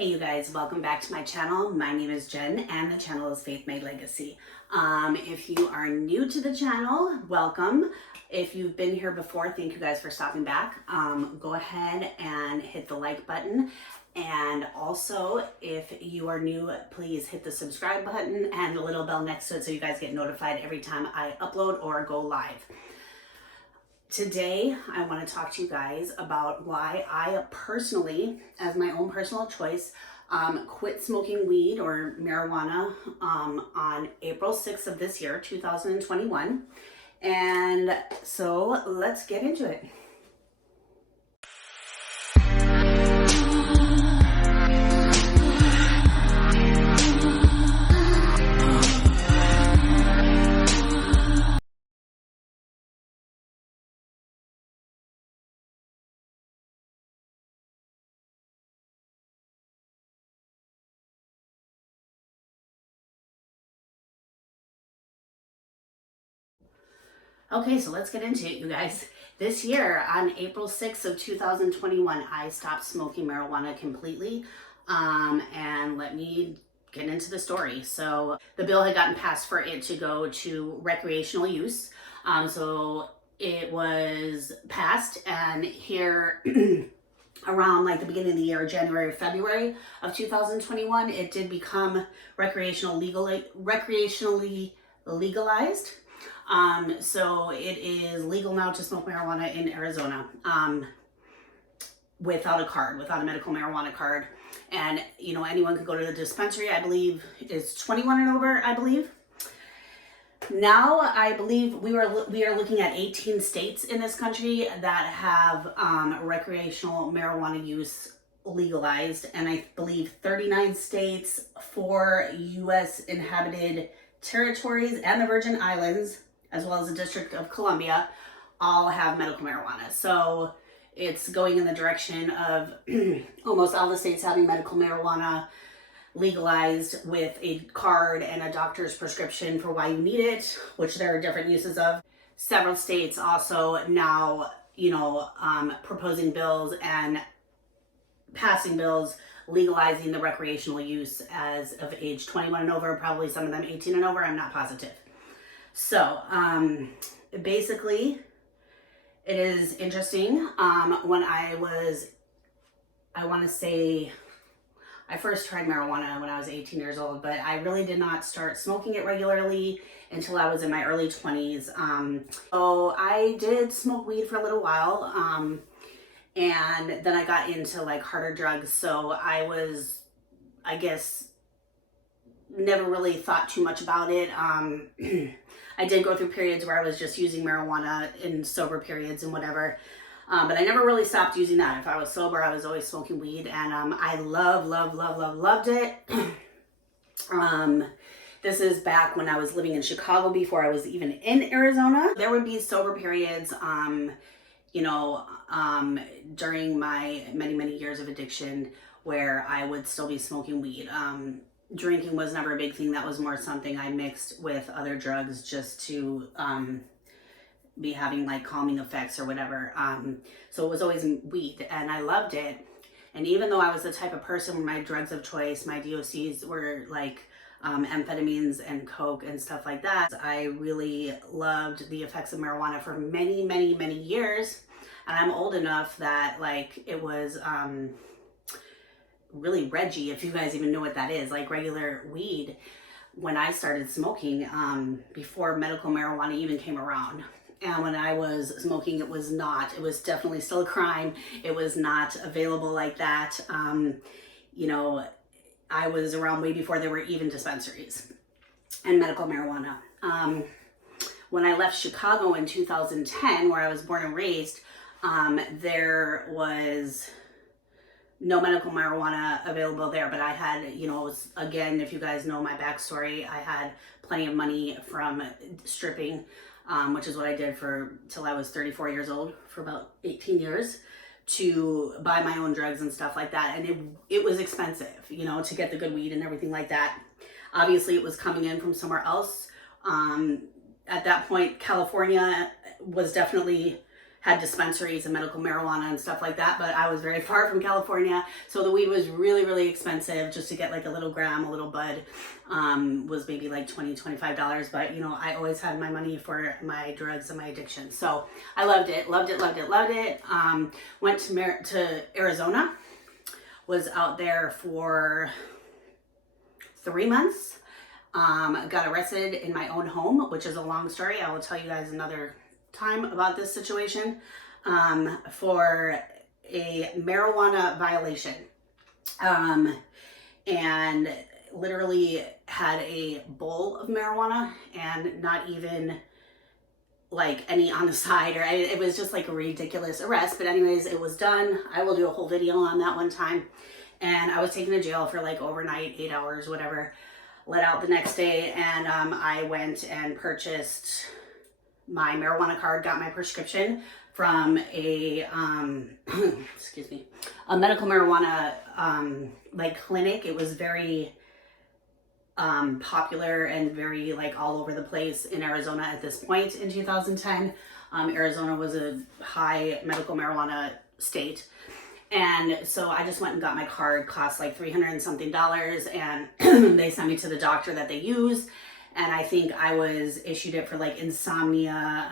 Hey you guys, welcome back to my channel. My name is Jen and the channel is Faith Made Legacy. If you are new to the channel, welcome. If you've been here before, thank you guys for stopping back. Go ahead and hit the like button. And also, if you are new, please hit the subscribe button and the little bell next to it so you guys get notified every time I upload or go live. Today, I want to talk to you guys about why I personally, as my own personal choice, quit smoking weed or marijuana on April 6th of this year, 2021. And so let's get into it. Okay, so let's get into it, you guys. This year, on April 6th of 2021, I stopped smoking marijuana completely. And let me get into the story. So the bill had gotten passed for it to go to recreational use. So it was passed, and here around like the beginning of the year, January or February of 2021, it did become recreationally legalized. So it is legal now to smoke marijuana in Arizona, without a medical marijuana card. And, you know, anyone could go to the dispensary, I believe is 21 and over, I believe. Now, I believe we are looking at 18 states in this country that have recreational marijuana use legalized, and I believe 39 states, 4 U.S. inhabited territories, and the Virgin Islands, as well as the District of Columbia, all have medical marijuana. So it's going in the direction of almost all the states having medical marijuana legalized with a card and a doctor's prescription for why you need it, which there are different uses of. Several states also now, proposing bills and passing bills legalizing the recreational use as of age 21 and over, probably some of them 18 and over, I'm not positive. So basically, it is interesting. When I want to say, I first tried marijuana when I was 18 years old, but I really did not start smoking it regularly until I was in my early 20s. So I did smoke weed for a little while, and then I got into like harder drugs. So I guess, never really thought too much about it. I did go through periods where I was just using marijuana in sober periods and whatever. But I never really stopped using that. If I was sober, I was always smoking weed, and I loved it. This is back when I was living in Chicago before I was even in Arizona. There would be sober periods, during my many years of addiction where I would still be smoking weed. Drinking was never a big thing. That was more something I mixed with other drugs just to be having like calming effects or whatever. So it was always weed, and I loved it. And even though I was the type of person where my drugs of choice, my DOCs were like amphetamines and coke and stuff like that, I really loved the effects of marijuana for many years. And I'm old enough that like it was really Reggie, if you guys even know what that is, like regular weed, when I started smoking, before medical marijuana even came around. And when I was smoking, it was definitely still a crime. It was not available like that. I was around way before there were even dispensaries and medical marijuana. When I left Chicago in 2010, where I was born and raised, there was no medical marijuana available there, but I had, again, if you guys know my backstory, I had plenty of money from stripping, which is what I did till I was 34 years old, for about 18 years, to buy my own drugs and stuff like that. And it was expensive, to get the good weed and everything like that. Obviously, it was coming in from somewhere else. At that point, California was definitely had dispensaries and medical marijuana and stuff like that, but I was very far from California, so the weed was really, really expensive. Just to get like a little gram, a little bud, was maybe like $20-$25, but you know, I always had my money for my drugs and my addiction, so I loved it. Went to Arizona, was out there for 3 months. Got arrested in my own home, which is a long story. I will tell you guys another time about this situation, for a marijuana violation, and literally had a bowl of marijuana and not even like any on the side, or it was just like a ridiculous arrest. But anyways, it was done. I will do a whole video on that one time. And I was taken to jail for like overnight, 8 hours, whatever. Let out the next day, and I went and purchased my marijuana card, got my prescription from a excuse me, a medical marijuana like clinic. It was very popular and very like all over the place in Arizona at this point in 2010. Arizona was a high medical marijuana state. And so I just went and got my card, cost like $300 and something, and they sent me to the doctor that they use. And I think I was issued it for like insomnia,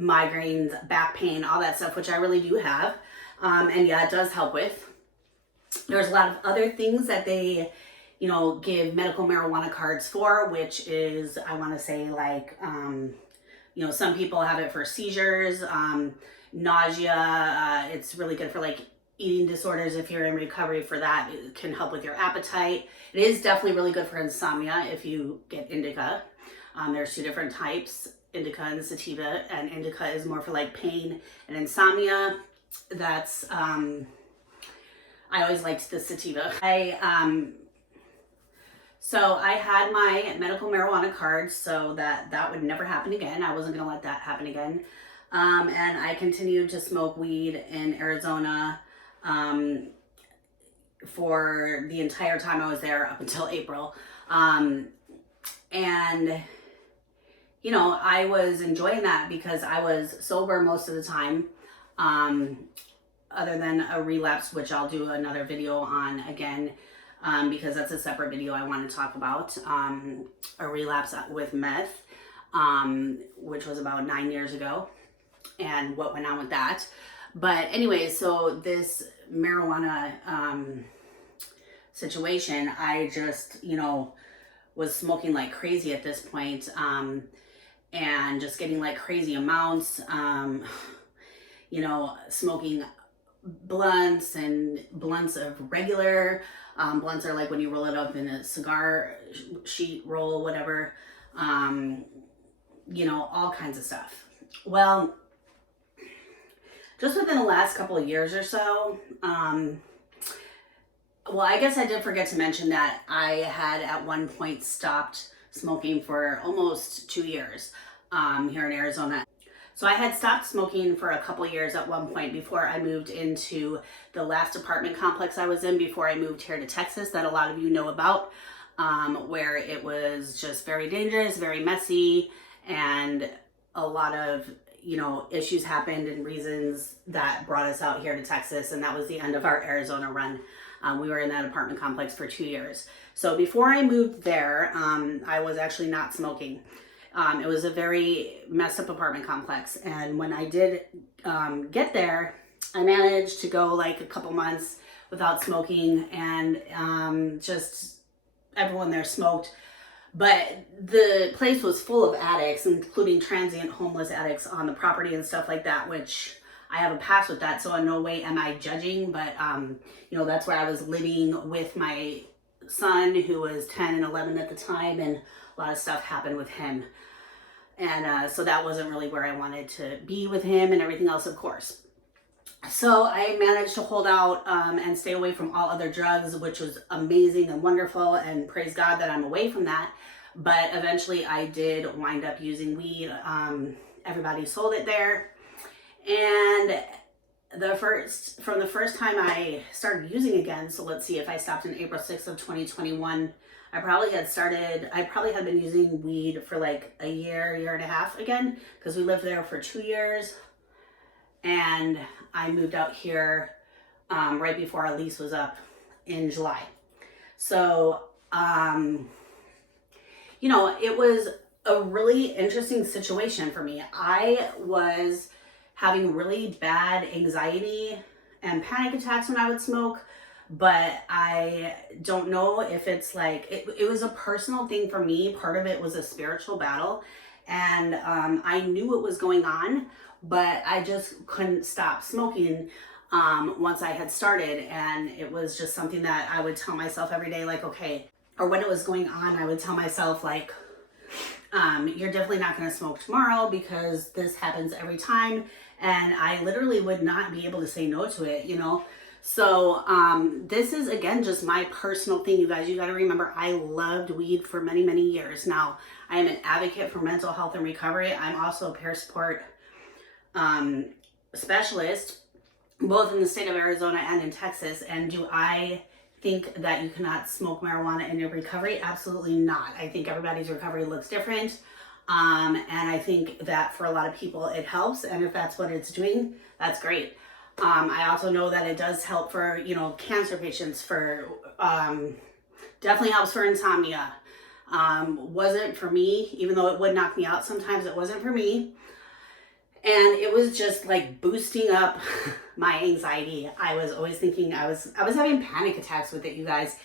migraines, back pain, all that stuff, which I really do have. And yeah, it does help with. There's a lot of other things that they, you know, give medical marijuana cards for, which is, I want to say like, you know, some people have it for seizures, nausea. It's really good for like eating disorders. If you're in recovery for that, it can help with your appetite. It is definitely really good for insomnia if you get indica. There's 2 different types, indica and sativa, and indica is more for like pain and insomnia. That's I always liked the sativa. So I had my medical marijuana card so that would never happen again. I wasn't gonna let that happen again. And I continued to smoke weed in Arizona for the entire time I was there up until April. And, you know, I was enjoying that because I was sober most of the time, other than a relapse, which I'll do another video on again, because that's a separate video I want to talk about, a relapse with meth, which was about 9 years ago, and what went on with that. But anyway, so this marijuana situation, I just, you know, was smoking like crazy at this point, and just getting like crazy amounts, you know, smoking blunts and blunts of regular, blunts are like when you roll it up in a cigar sheet roll, whatever, you know, all kinds of stuff. Well, just within the last couple of years or so, well, I guess I did forget to mention that I had at one point stopped smoking for almost 2 years here in Arizona. So I had stopped smoking for a couple years at one point before I moved into the last apartment complex I was in before I moved here to Texas, that a lot of you know about, where it was just very dangerous, very messy, and a lot of, you know, issues happened and reasons that brought us out here to Texas, and that was the end of our Arizona run. We were in that apartment complex for 2 years. So before I moved there, I was actually not smoking. It was a very messed up apartment complex. And when I did get there, I managed to go like a couple months without smoking, and just everyone there smoked. But the place was full of addicts, including transient homeless addicts on the property and stuff like that, which I have a pass with that, so in no way am I judging. But, you know, that's where I was living with my son, who was 10 and 11 at the time, and a lot of stuff happened with him. And so that wasn't really where I wanted to be with him and everything else, of course. So I managed to hold out and stay away from all other drugs, which was amazing and wonderful, and praise God that I'm away from that. But eventually I did wind up using weed. Everybody sold it there. And from the first time I started using again, so let's see, if I stopped in April 6th of 2021, I probably had been using weed for like a year and a half again, because we lived there for 2 years, and I moved out here right before our lease was up in July. So, it was a really interesting situation for me. I was having really bad anxiety and panic attacks when I would smoke, but I don't know if it's like, it was a personal thing for me. Part of it was a spiritual battle, and I knew what was going on, but I just couldn't stop smoking once I had started. And it was just something that I would tell myself every day, like, okay, or when it was going on, I would tell myself, like, you're definitely not going to smoke tomorrow because this happens every time. And I literally would not be able to say no to it, So this is, again, just my personal thing, you guys. You got to remember, I loved weed for many, many years. Now, I am an advocate for mental health and recovery. I'm also a peer support specialist, both in the state of Arizona and in Texas. And do I think that you cannot smoke marijuana in your recovery? Absolutely not. I think everybody's recovery looks different. And I think that for a lot of people it helps. And if that's what it's doing, that's great. I also know that it does help for, cancer patients, for, definitely helps for insomnia. Wasn't for me, even though it would knock me out sometimes, it wasn't for me. And it was just like boosting up my anxiety. I was always thinking I was having panic attacks with it, you guys.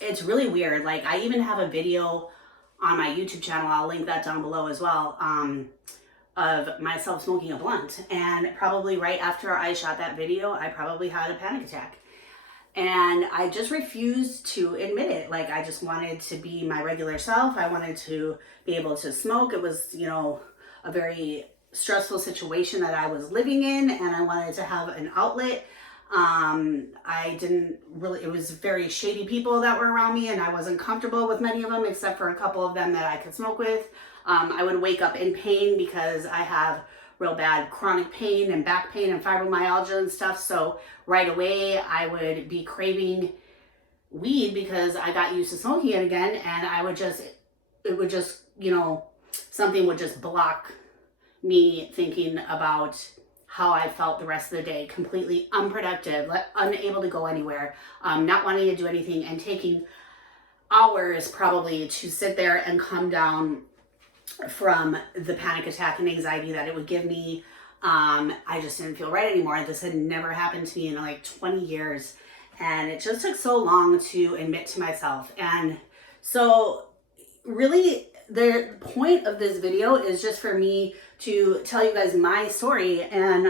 It's really weird. Like, I even have a video on my YouTube channel, I'll link that down below as well, of myself smoking a blunt. And probably right after I shot that video, I probably had a panic attack. And I just refused to admit it. Like, I just wanted to be my regular self. I wanted to be able to smoke. It was, a very stressful situation that I was living in, and I wanted to have an outlet. It was very shady people that were around me, and I wasn't comfortable with many of them, except for a couple of them that I could smoke with. I would wake up in pain because I have real bad chronic pain and back pain and fibromyalgia and stuff. So right away I would be craving weed because I got used to smoking it again, and something would just block me thinking about how I felt the rest of the day. Completely unproductive, unable to go anywhere, not wanting to do anything, and taking hours probably to sit there and come down from the panic attack and anxiety that it would give me. I just didn't feel right anymore. This had never happened to me in like 20 years. And it just took so long to admit to myself. And so really the point of this video is just for me to tell you guys my story. And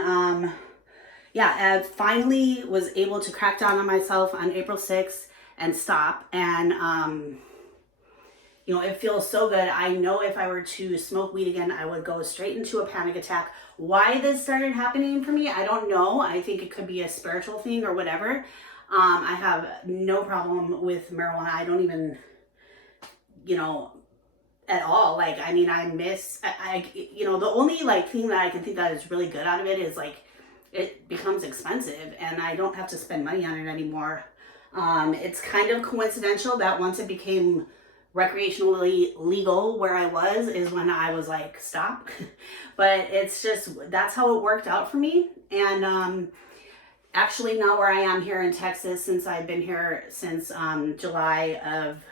I finally was able to crack down on myself on April 6th and stop. And it feels so good. I know if I were to smoke weed again, I would go straight into a panic attack. Why this started happening for me, I don't know. I think it could be a spiritual thing or whatever. I have no problem with marijuana. I don't even, at all. Like, I mean, the only like thing that I can think that is really good out of it is like, it becomes expensive and I don't have to spend money on it anymore. It's kind of coincidental that once it became recreationally legal where I was is when I was like, stop. But it's just, that's how it worked out for me. And actually now where I am here in Texas, since I've been here since July of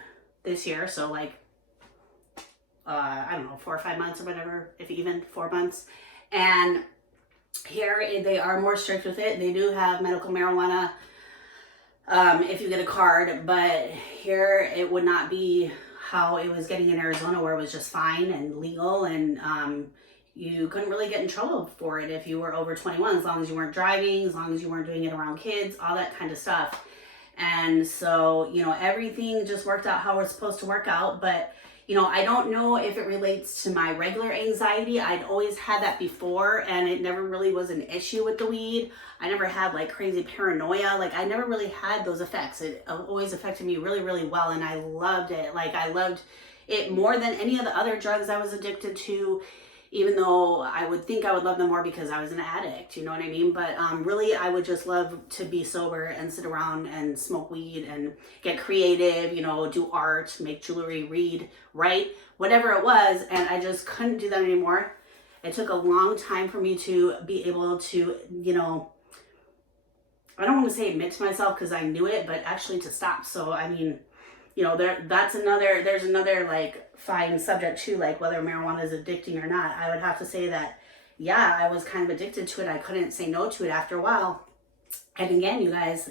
this year, so like I don't know, 4 or 5 months or whatever, if even 4 months. And here they are more strict with it. They do have medical marijuana if you get a card, but here it would not be how it was getting in Arizona, where it was just fine and legal, and you couldn't really get in trouble for it if you were over 21, as long as you weren't driving, as long as you weren't doing it around kids, all that kind of stuff. And so, everything just worked out how it was supposed to work out. But I don't know if it relates to my regular anxiety. I'd always had that before, and it never really was an issue with the weed. I never had like crazy paranoia. Like, I never really had those effects. It always affected me really, really well, and I loved it. Like, I loved it more than any of the other drugs I was addicted to. even though I would think I would love them more because I was an addict, you know what I mean? But really, I would just love to be sober and sit around and smoke weed and get creative, you know, do art, make jewelry, read, write, whatever it was. And I just couldn't do that anymore. It took a long time for me to be able to, you know, I don't want to say admit to myself because I knew it, but actually to stop. So, I mean, you know, there's another like fine subject too, like whether marijuana is addicting or not. I would have to say that, yeah, I was kind of addicted to it. I couldn't say no to it after a while. And again, you guys,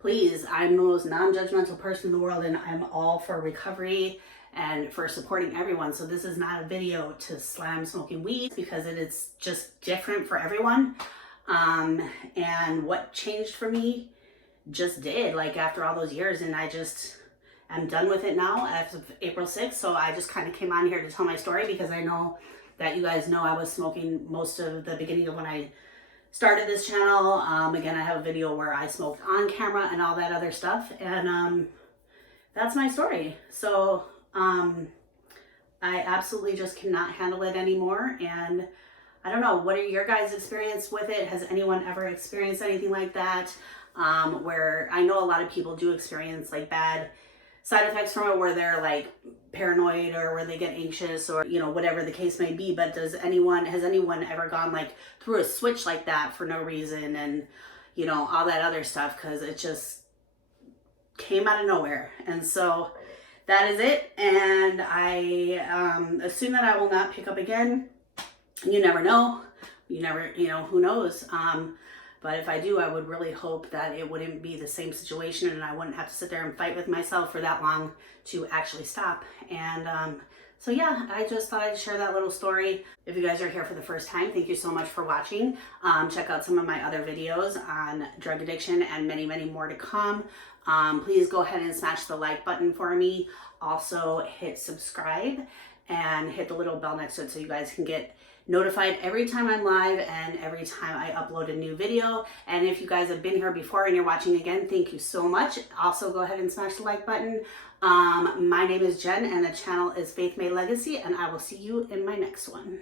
please, I'm the most non-judgmental person in the world, and I'm all for recovery and for supporting everyone. So this is not a video to slam smoking weed because it is just different for everyone. And what changed for me just did, like after all those years, and I'm done with it now as of April 6th. So I just kind of came on here to tell my story because I know that you guys know I was smoking most of the beginning of when I started this channel. Again, I have a video where I smoked on camera and all that other stuff. And that's my story. So I absolutely just cannot handle it anymore. And I don't know, what are your guys' experience with it? Has anyone ever experienced anything like that? Where I know a lot of people do experience like bad side effects from it, where they're like paranoid or where they get anxious or, you know, whatever the case may be. But has anyone ever gone like through a switch like that for no reason and, you know, all that other stuff? Because it just came out of nowhere. And so that is it. And I assume that I will not pick up again. You never know. You know, who knows? But if I do, I would really hope that it wouldn't be the same situation and I wouldn't have to sit there and fight with myself for that long to actually stop. And so yeah, I just thought I'd share that little story. If you guys are here for the first time, thank you so much for watching. Check out some of my other videos on drug addiction and many, many more to come. Please go ahead and smash the like button for me. Also hit subscribe and hit the little bell next to it so you guys can get notified every time I'm live and every time I upload a new video. And if you guys have been here before and you're watching again, thank you so much. Also go ahead and smash the like button. My name is Jen and the channel is Faith Made Legacy, and I will see you in my next one.